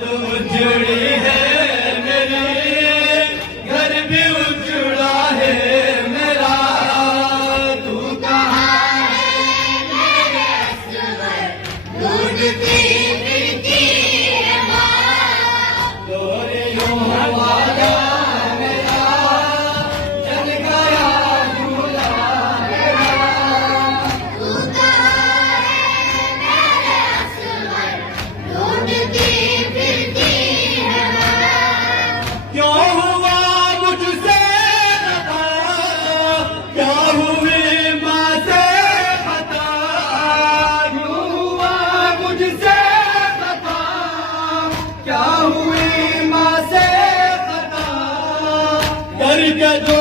तुम जुड़ी है मेरी, घर भी उजड़ा है मेरा। तू कहाँ है मेरे असवर, ढूंढती फिरती है माँ। डोरियों वाला मेरा जल गया झूला मेरा। तू कहाँ है मेरे असवर, ढूंढती फिरती है माँ। क्यों हुआ मुझसे खता, क्या हुई माँ से खता। क्यों हुआ मुझसे खता, क्या हुई माँ से खता। करके जो